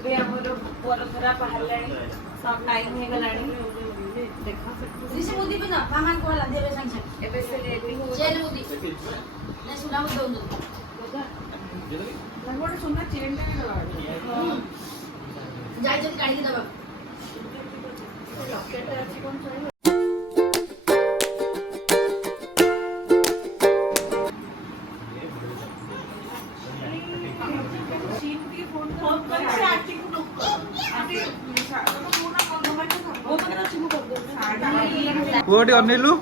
ଏବେ ଆମର ପରମ୍ପରା ବାହାରିଲାଣି ଟାଇମ୍ ହେଇଗଲାଣି ऋषि मुदी भी ना मामा को वाला देवे संग ଏବେ ସେ ରେଡି चेन मुदी नहीं सुना मुदी दो ଗୋଟେ ସୁନା ଚେନ୍ जाय जल्दी गाड़ी की दबा ଲକେଟ୍ ଅଛି କଣ ଚଳିବ କୋଉଠି ଅନେଇଲୁ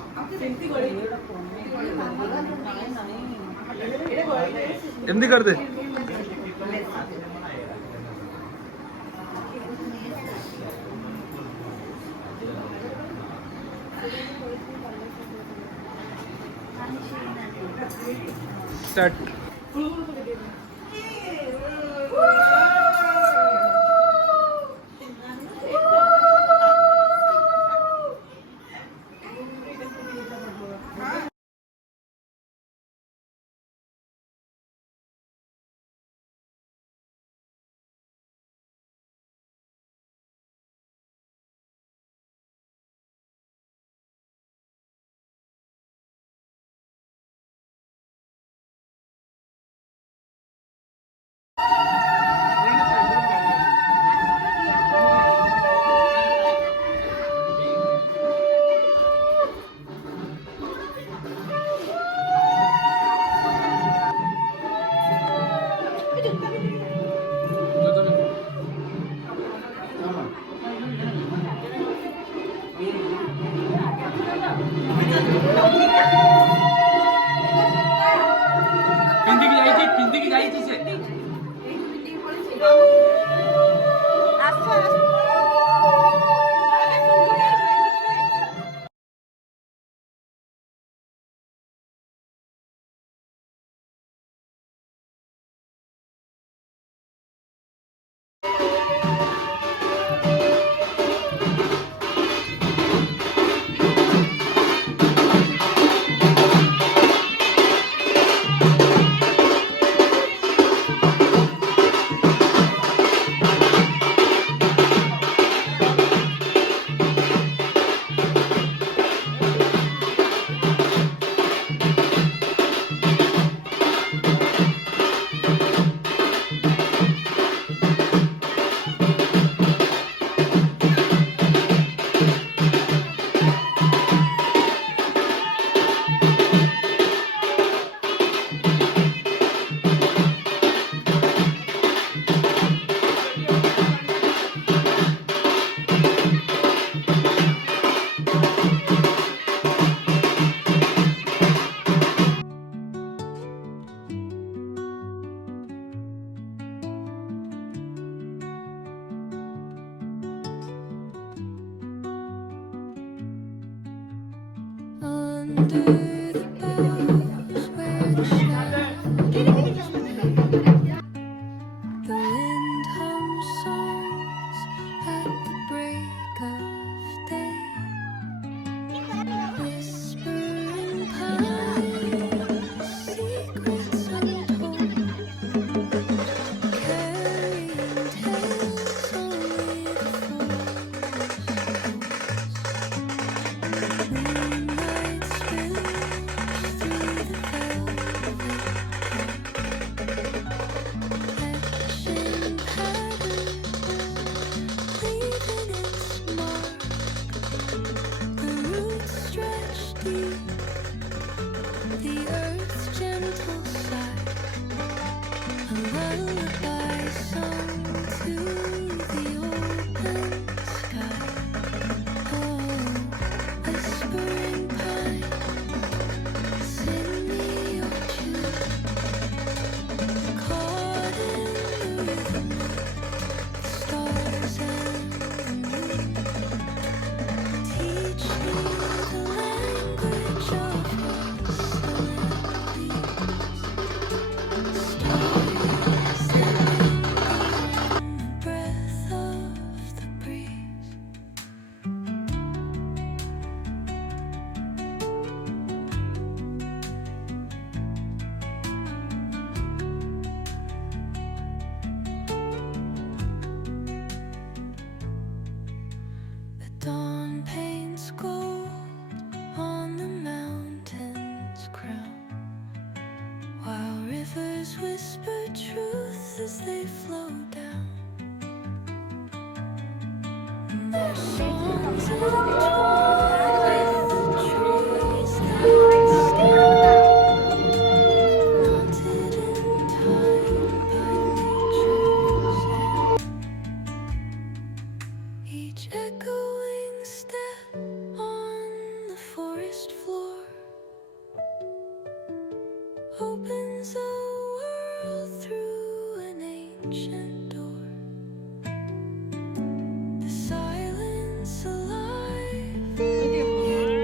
ଏମିତି କରିଦେ स्टार्ट पिंदी की जाई से Moonlight spins whisper truths as they flow down. And there's songs intertwined with the trees that stand, knotted in time by nature's hand. Each echoing step on the forest floor opens a world through an ancient door. The silence alive, yet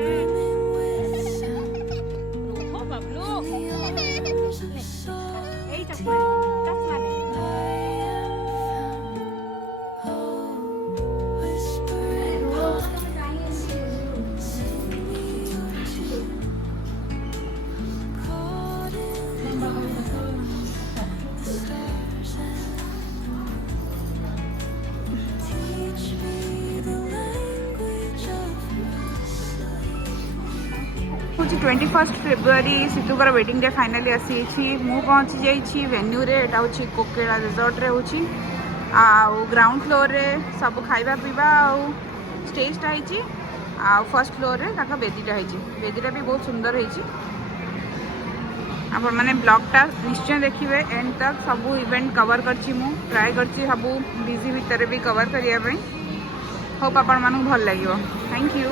brimming with sound. The arms of solitude I am found. Oh, whispering pines, sing me your tune. Caught in the rhythm, the stars and teach me the language of हूँ 21 February सितुकर wedding day finally आसी मु पहुँची जाइए venue रे एटा हूँ कोकेला resort रे हूँ ground floor रे सब खाइबा पीबा आउ स्टेजटा होती फर्स्ट फ्लोर रे ताका बेदीटा होती बेदीटा भी बहुत सुंदर होती आपण मैंने ब्लॉगटा निश्चय देखिए एंड तक सब इवेंट कवर करछि मु ट्राई करछि सब बिजी भितर भी कवर करिया पई होप आपण मानू भल लागियो थैंक यू।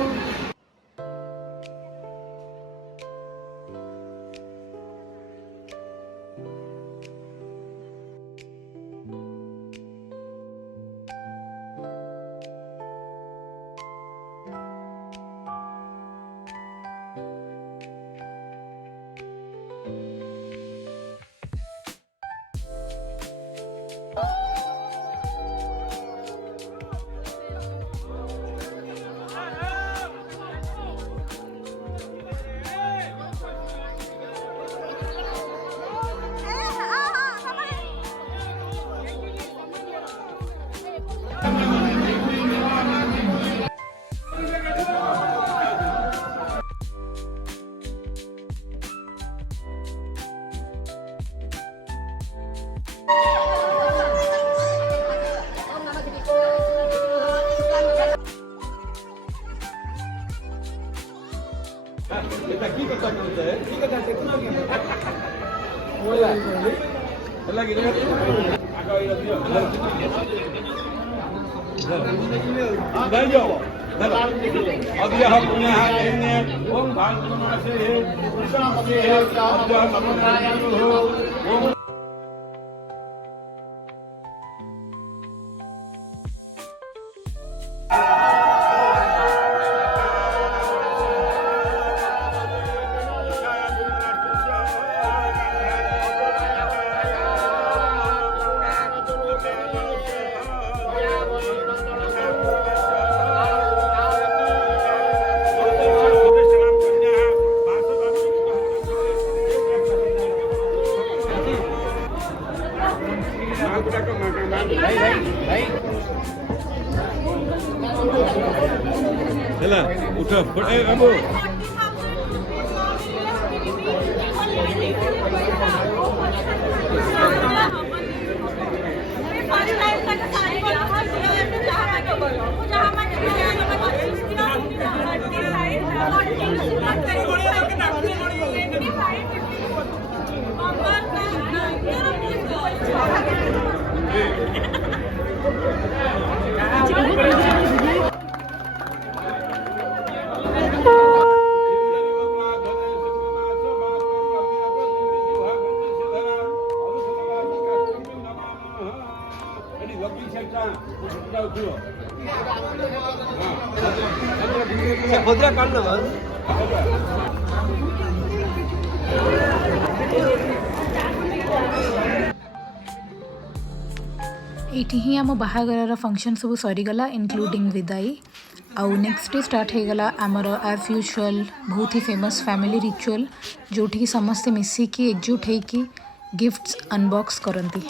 ये ही आम बाहागर फंक्शन सब सरीगला इनक्लूडिंग विदाई आउ नेक्स्ट डे स्टार्ट हो गला आमर एज यूजुअल बहुत ही फेमस फैमिली रिचुअल जोठी समस्ते मिसिकी एकजुट होकी गिफ्ट्स अनबॉक्स करती।